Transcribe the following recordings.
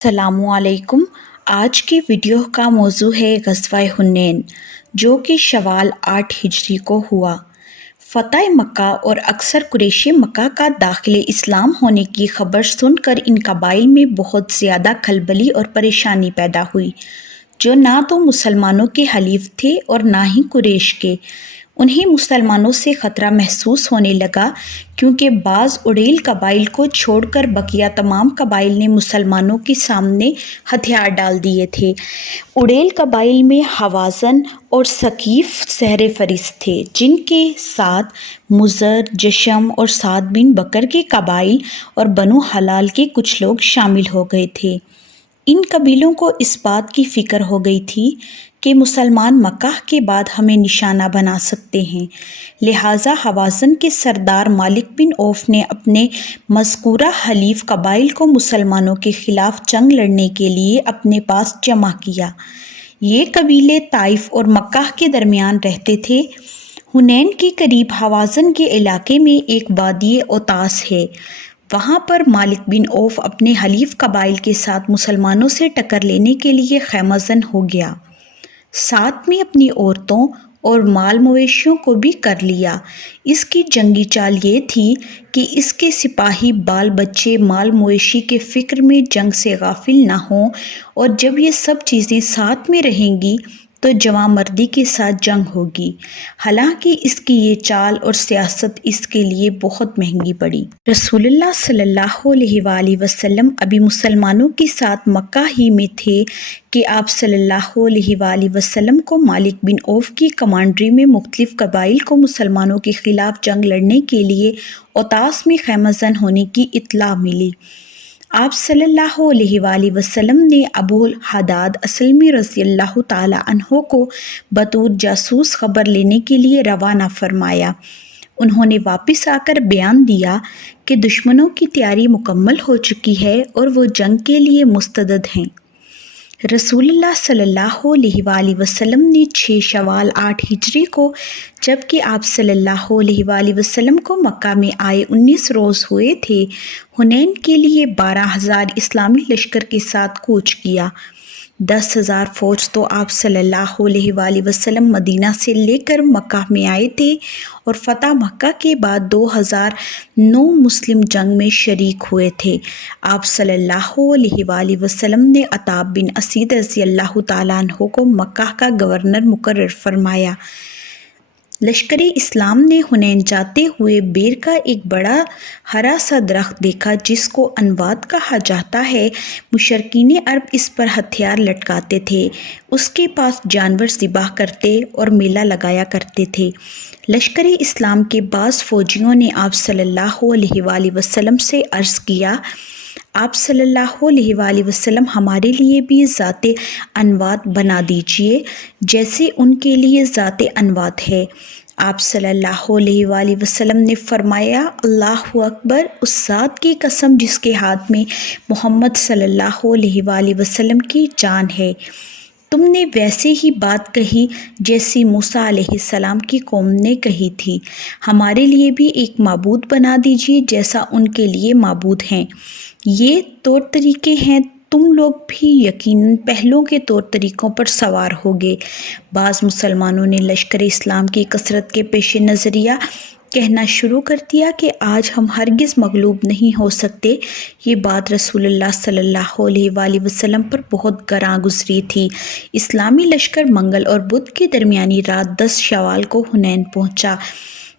السلام علیکم۔ آج کی ویڈیو کا موضوع ہے غزوہ حنین، جو کہ شوال 8 ہجری کو ہوا۔ فتح مکہ اور اکثر قریش مکہ کا داخل اسلام ہونے کی خبر سن کر ان قبائل میں بہت زیادہ کھلبلی اور پریشانی پیدا ہوئی، جو نہ تو مسلمانوں کے حلیف تھے اور نہ ہی قریش کے۔ انہیں مسلمانوں سے خطرہ محسوس ہونے لگا، کیونکہ بعض اڑیل قبائل کو چھوڑ کر بقیہ تمام قبائل نے مسلمانوں کے سامنے ہتھیار ڈال دیے تھے۔ اڑیل قبائل میں حوازن اور ثقیف سرِ فہرست تھے، جن کے ساتھ مضر، جشم اور سعد بن بکر کے قبائل اور بنو ہلال کے کچھ لوگ شامل ہو گئے تھے۔ ان قبیلوں کو اس بات کی فکر ہو گئی تھی کہ مسلمان مکہ کے بعد ہمیں نشانہ بنا سکتے ہیں، لہٰذا حوازن کے سردار مالک بن عوف نے اپنے مذکورہ حلیف قبائل کو مسلمانوں کے خلاف جنگ لڑنے کے لیے اپنے پاس جمع کیا۔ یہ قبیلے طائف اور مکہ کے درمیان رہتے تھے۔ حنین کے قریب حوازن کے علاقے میں ایک وادی اوتاس ہے۔ وہاں پر مالک بن عوف اپنے حلیف قبائل کے ساتھ مسلمانوں سے ٹکر لینے کے لیے خیمہ زن ہو گیا۔ ساتھ میں اپنی عورتوں اور مال مویشیوں کو بھی کر لیا۔ اس کی جنگی چال یہ تھی کہ اس کے سپاہی بال بچے مال مویشی کے فکر میں جنگ سے غافل نہ ہوں، اور جب یہ سب چیزیں ساتھ میں رہیں گی تو جواں مردی کے ساتھ جنگ ہوگی۔ حالانکہ اس کی یہ چال اور سیاست اس کے لیے بہت مہنگی پڑی۔ رسول اللہ صلی اللہ علیہ وآلہ وسلم ابھی مسلمانوں کے ساتھ مکہ ہی میں تھے کہ آپ صلی اللہ علیہ وآلہ وسلم کو مالک بن عوف کی کمانڈری میں مختلف قبائل کو مسلمانوں کے خلاف جنگ لڑنے کے لیے اوتاس میں خیمہ زن ہونے کی اطلاع ملی۔ آپ صلی اللہ علیہ وآلہ وسلم نے ابو حداد اسلمی رضی اللہ تعالیٰ عنہ کو بطور جاسوس خبر لینے کے لیے روانہ فرمایا۔ انہوں نے واپس آ کر بیان دیا کہ دشمنوں کی تیاری مکمل ہو چکی ہے اور وہ جنگ کے لیے مستعد ہیں۔ رسول اللہ صلی اللہ علیہ وآلہ وسلم نے 6 شوال 8 ہجری کو، جبکہ آپ صلی اللہ علیہ وآلہ وسلم کو مکہ میں آئے 19 روز ہوئے تھے، حنین کے لیے 12,000 اسلامی لشکر کے ساتھ کوچ کیا۔ 10,000 فوج تو آپ صلی اللہ علیہ وآلہ وسلم مدینہ سے لے کر مکہ میں آئے تھے، اور فتح مکہ کے بعد 2009 مسلم جنگ میں شریک ہوئے تھے۔ آپ صلی اللہ علیہ وآلہ وسلم نے عتاب بن اسید رضی اللہ تعالیٰ عنہ کو مکہ کا گورنر مقرر فرمایا۔ لشکر اسلام نے حنین جاتے ہوئے بیر کا ایک بڑا ہرا سا درخت دیکھا، جس کو انواد کہا جاتا ہے۔ مشرکین عرب اس پر ہتھیار لٹکاتے تھے، اس کے پاس جانور ذبح کرتے اور میلہ لگایا کرتے تھے۔ لشکر اسلام کے بعض فوجیوں نے آپ صلی اللہ علیہ وآلہ وسلم سے عرض کیا، آپ صلی اللہ علیہ وآلہ وسلم ہمارے لیے بھی ذات انواد بنا دیجیے، جیسے ان کے لیے ذات انواد ہے۔ آپ صلی اللہ علیہ وآلہ وسلم نے فرمایا، اللہ اکبر، اس ذات کی قسم جس کے ہاتھ میں محمد صلی اللہ علیہ وآلہ وسلم کی جان ہے، تم نے ویسے ہی بات کہی جیسی موسیٰ علیہ السلام کی قوم نے کہی تھی۔ ہمارے لیے بھی ایک معبود بنا دیجیے جیسا ان کے لیے معبود ہیں۔ یہ طور طریقے ہیں، تم لوگ بھی یقیناً پہلوں کے طور طریقوں پر سوار ہوگے۔ بعض مسلمانوں نے لشکر اسلام کی کثرت کے پیش نظر یہ کہنا شروع کر دیا کہ آج ہم ہرگز مغلوب نہیں ہو سکتے۔ یہ بات رسول اللہ صلی اللہ علیہ وآلہ وسلم پر بہت گراں گزری تھی۔ اسلامی لشکر منگل اور بدھ کی درمیانی رات 10 شوال کو حنین پہنچا،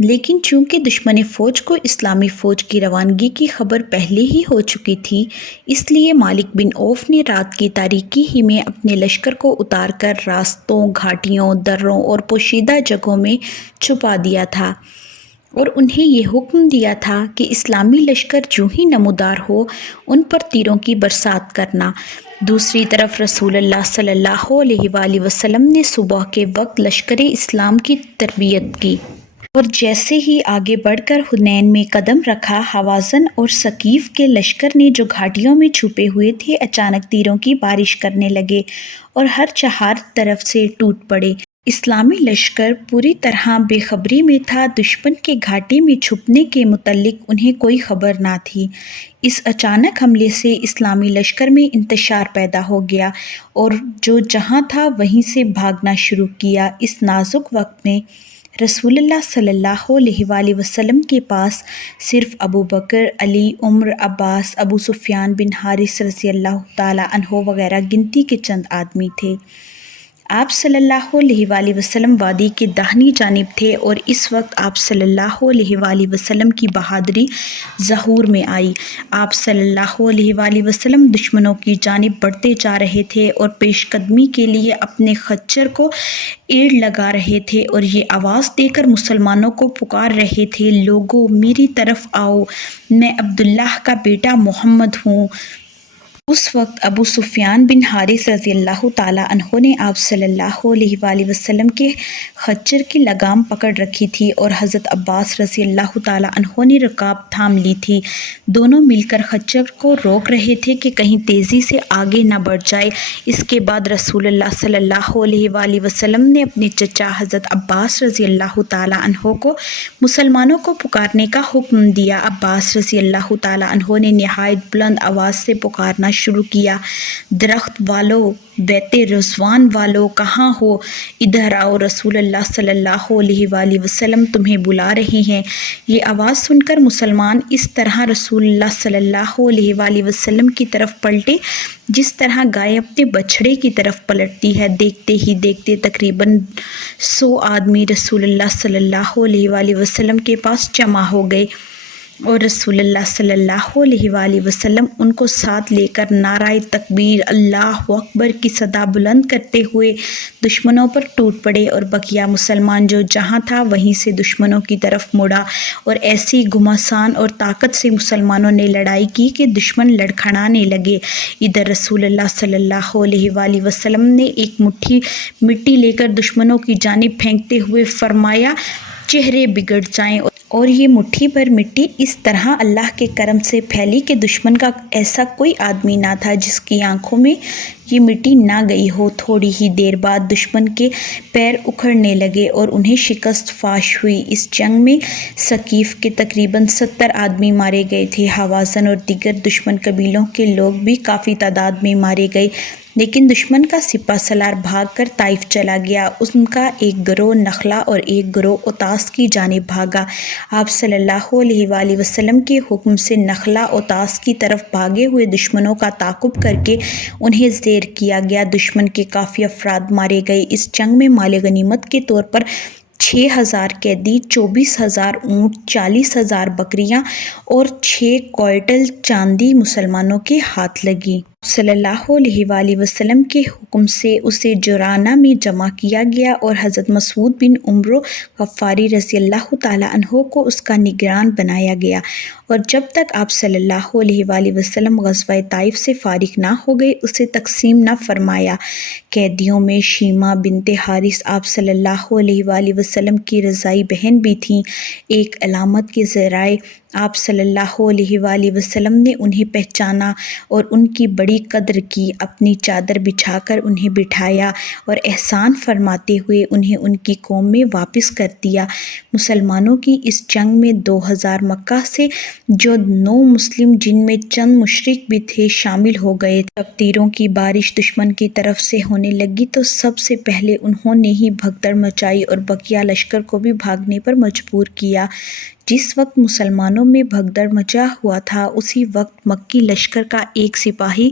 لیکن چونکہ دشمن فوج کو اسلامی فوج کی روانگی کی خبر پہلے ہی ہو چکی تھی، اس لیے مالک بن عوف نے رات کی تاریکی ہی میں اپنے لشکر کو اتار کر راستوں، گھاٹیوں، دروں اور پوشیدہ جگہوں میں چھپا دیا تھا، اور انہیں یہ حکم دیا تھا کہ اسلامی لشکر جو ہی نمودار ہو، ان پر تیروں کی برسات کرنا۔ دوسری طرف رسول اللہ صلی اللہ علیہ وآلہ وسلم نے صبح کے وقت لشکر اسلام کی تربیت کی، اور جیسے ہی آگے بڑھ کر حنین میں قدم رکھا، حوازن اور ثقیف کے لشکر نے جو گھاٹیوں میں چھپے ہوئے تھے، اچانک تیروں کی بارش کرنے لگے اور ہر چہار طرف سے ٹوٹ پڑے۔ اسلامی لشکر پوری طرح بے خبری میں تھا۔ دشمن کے گھاٹی میں چھپنے کے متعلق انہیں کوئی خبر نہ تھی۔ اس اچانک حملے سے اسلامی لشکر میں انتشار پیدا ہو گیا اور جو جہاں تھا وہیں سے بھاگنا شروع کیا۔ اس نازک وقت میں رسول اللہ صلی اللہ علیہ وآلہ وسلم کے پاس صرف ابوبکر، علی، عمر، عباس، ابو سفیان بن حارث رضی اللہ تعالیٰ عنہ وغیرہ گنتی کے چند آدمی تھے۔ آپ صلی اللہ علیہ وآلہ وسلم وادی کے داہنی جانب تھے اور اس وقت آپ صلی اللہ علیہ وآلہ وسلم کی بہادری ظہور میں آئی۔ آپ صلی اللہ علیہ وآلہ وسلم دشمنوں کی جانب بڑھتے جا رہے تھے اور پیش قدمی کے لیے اپنے خچر کو ایڑ لگا رہے تھے اور یہ آواز دے کر مسلمانوں کو پکار رہے تھے، لوگو میری طرف آؤ، میں عبداللہ کا بیٹا محمد ہوں۔ اس وقت ابو سفیان بن حارث رضی اللہ تعالیٰ عنہ نے آپ صلی اللہ علیہ وآلہ وسلم کے خچر کی لگام پکڑ رکھی تھی اور حضرت عباس رضی اللہ تعالیٰ عنہ نے رکاب تھام لی تھی۔ دونوں مل کر خچر کو روک رہے تھے کہ کہیں تیزی سے آگے نہ بڑھ جائے۔ اس کے بعد رسول اللہ صلی اللہ علیہ وآلہ وسلم نے اپنے چچا حضرت عباس رضی اللہ تعالیٰ عنہ کو مسلمانوں کو پکارنے کا حکم دیا۔ عباس رضی اللہ تعالیٰ عنہ نے نہایت بلند آواز سے پکارنا شروع کیا، درخت والو، بیت رضوان والو کہاں ہو؟ ادھر آؤ، رسول اللہ صلی اللہ علیہ وآلہ وسلم تمہیں بلا رہے ہیں۔ یہ آواز سن کر مسلمان اس طرح رسول اللہ صلی اللہ علیہ وآلہ وسلم کی طرف پلٹے جس طرح گائے اپنے بچھڑے کی طرف پلٹتی ہے۔ دیکھتے ہی دیکھتے تقریباً 100 آدمی رسول اللہ صلی اللہ علیہ وآلہ وسلم کے پاس جمع ہو گئے اور رسول اللہ صلی اللہ علیہ وآلہ وسلم ان کو ساتھ لے کر نعرہ تکبیر اللہ اکبر کی صدا بلند کرتے ہوئے دشمنوں پر ٹوٹ پڑے اور بقیہ مسلمان جو جہاں تھا وہیں سے دشمنوں کی طرف مڑا اور ایسی گھمسان اور طاقت سے مسلمانوں نے لڑائی کی کہ دشمن لڑکھڑانے لگے۔ ادھر رسول اللہ صلی اللہ علیہ وآلہ وسلم نے ایک مٹھی مٹی لے کر دشمنوں کی جانب پھینکتے ہوئے فرمایا، چہرے بگڑ جائیں، اور یہ مٹھی بھر مٹی اس طرح اللہ کے کرم سے پھیلی کہ دشمن کا ایسا کوئی آدمی نہ تھا جس کی آنکھوں میں یہ مٹی نہ گئی ہو۔ تھوڑی ہی دیر بعد دشمن کے پیر اکھڑنے لگے اور انہیں شکست فاش ہوئی۔ اس جنگ میں ثقیف کے تقریباً 70 آدمی مارے گئے تھے۔ حوازن اور دیگر دشمن قبیلوں کے لوگ بھی کافی تعداد میں مارے گئے، لیکن دشمن کا سپہ سالار بھاگ کر طائف چلا گیا۔ ان کا ایک گروہ نخلا اور ایک گروہ اوتاس کی جانب بھاگا۔ آپ صلی اللہ علیہ وآلہ وسلم کے حکم سے نخلا اوتاس کی طرف بھاگے ہوئے دشمنوں کا تعاقب کر کے انہیں زیر کیا گیا۔ دشمن کے کافی افراد مارے گئے۔ اس جنگ میں مال غنیمت کے طور پر 6000 قیدی، 24,000 اونٹ، 40,000 بکریاں اور 6 کوئنٹل چاندی مسلمانوں کے ہاتھ لگی۔ صلی اللہ علیہ وآلہ وسلم کے حکم سے اسے جرانہ میں جمع کیا گیا اور حضرت مسعود بن عمرو غفاری رضی اللہ تعالیٰ عنہ کو اس کا نگران بنایا گیا، اور جب تک آپ صلی اللہ علیہ وآلہ وسلم غزوہ طائف سے فارغ نہ ہو گئے اسے تقسیم نہ فرمایا۔ قیدیوں میں شیمہ بنت حارث آپ صلی اللہ علیہ وآلہ وسلم کی رضاعی بہن بھی تھیں۔ ایک علامت کے ذرائع آپ صلی اللہ علیہ وآلہ وسلم نے انہیں پہچانا اور ان کی بڑی قدر کی، اپنی چادر بچھا کر انہیں بٹھایا اور احسان فرماتے ہوئے انہیں ان کی قوم میں واپس کر دیا۔ مسلمانوں کی اس جنگ میں 2000 مکہ سے جو 9 مسلم جن میں چند مشرک بھی تھے شامل ہو گئے تھے۔ جب تیروں کی بارش دشمن کی طرف سے ہونے لگی تو سب سے پہلے انہوں نے ہی بھگدڑ مچائی اور بقیہ لشکر کو بھی بھاگنے پر مجبور کیا۔ جس وقت مسلمانوں میں بھگدڑ مچا ہوا تھا اسی وقت مکی لشکر کا ایک سپاہی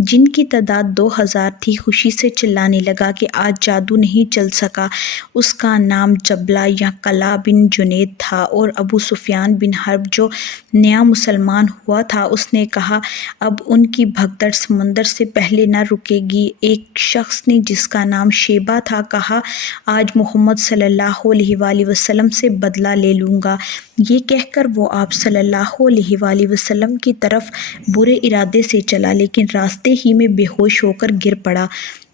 جن کی تعداد 2000 تھی خوشی سے چلانے لگا کہ آج جادو نہیں چل سکا۔ اس کا نام جبلہ یا قلع بن جنید تھا، اور ابو سفیان بن حرب جو نیا مسلمان ہوا تھا اس نے کہا اب ان کی بھگدڑ سمندر سے پہلے نہ رکے گی۔ ایک شخص نے جس کا نام شیبہ تھا کہا آج محمد صلی اللہ علیہ وآلہ وسلم سے بدلہ لے لوں گا۔ یہ کہہ کر وہ آپ صلی اللہ علیہ وآلہ وسلم کی طرف برے ارادے سے چلا، لیکن راستے ہی میں بے ہوش ہو کر گر پڑا۔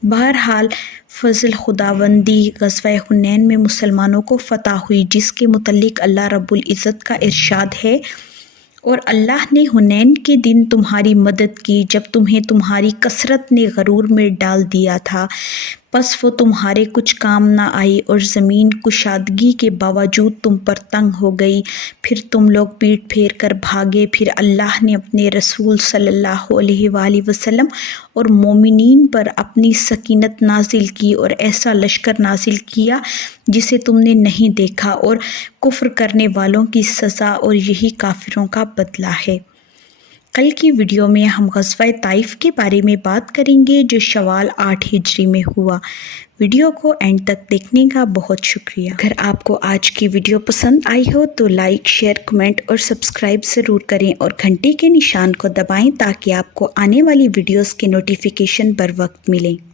بہرحال فضل خداوندی غزوہ حنین میں مسلمانوں کو فتح ہوئی، جس کے متعلق اللہ رب العزت کا ارشاد ہے، اور اللہ نے حنین کے دن تمہاری مدد کی جب تمہیں تمہاری کثرت نے غرور میں ڈال دیا تھا، پس وہ تمہارے کچھ کام نہ آئی اور زمین کشادگی کے باوجود تم پر تنگ ہو گئی، پھر تم لوگ پیٹ پھیر کر بھاگے، پھر اللہ نے اپنے رسول صلی اللہ علیہ وآلہ وسلم اور مومنین پر اپنی سکینت نازل کی اور ایسا لشکر نازل کیا جسے تم نے نہیں دیکھا، اور کفر کرنے والوں کی سزا اور یہی کافروں کا بدلہ ہے۔ کل کی ویڈیو میں ہم غزوہ طائف کے بارے میں بات کریں گے جو شوال 8 ہجری میں ہوا۔ ویڈیو کو اینڈ تک دیکھنے کا بہت شکریہ۔ اگر آپ کو آج کی ویڈیو پسند آئی ہو تو لائک، شیئر، کمنٹ اور سبسکرائب ضرور کریں اور گھنٹی کے نشان کو دبائیں تاکہ آپ کو آنے والی ویڈیوز کے نوٹیفیکیشن بر وقت ملیں۔